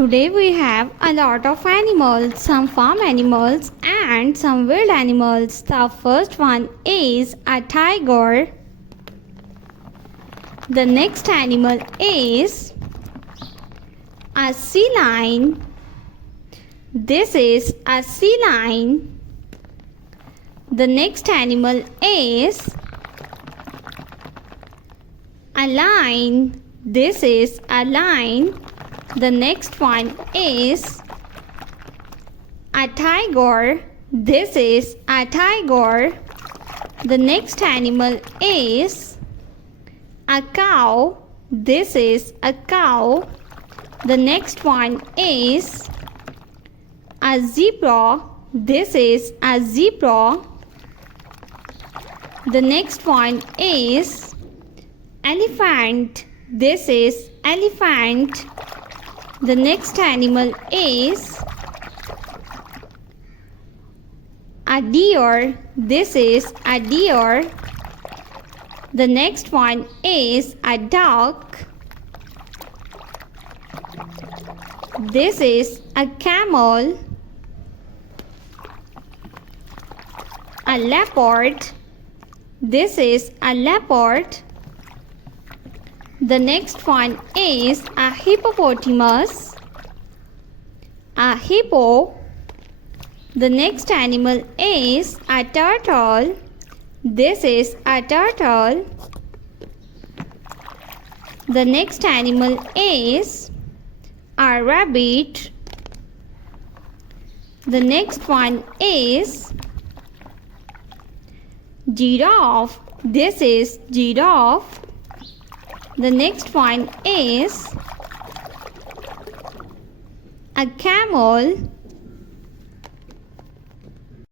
Today we have a lot of animals, some farm animals and some wild animals. The first one is a tiger. The next animal is a sea lion. This is a sea lion. The next animal is a lion. This is a lion. The next one is a tiger. This is a tiger. The next animal is a cow. This is a cow. The next one is a zebra. This is a zebra. The next one is elephant. This is elephant. The next animal is a deer. This is a deer. The next one is a duck. This is a camel. A leopard. This is a leopard. The next one is a hippopotamus. A hippo. The next animal is a turtle. This is a turtle. The next animal is a rabbit. The next one is giraffe. This is giraffe. The next one is a camel.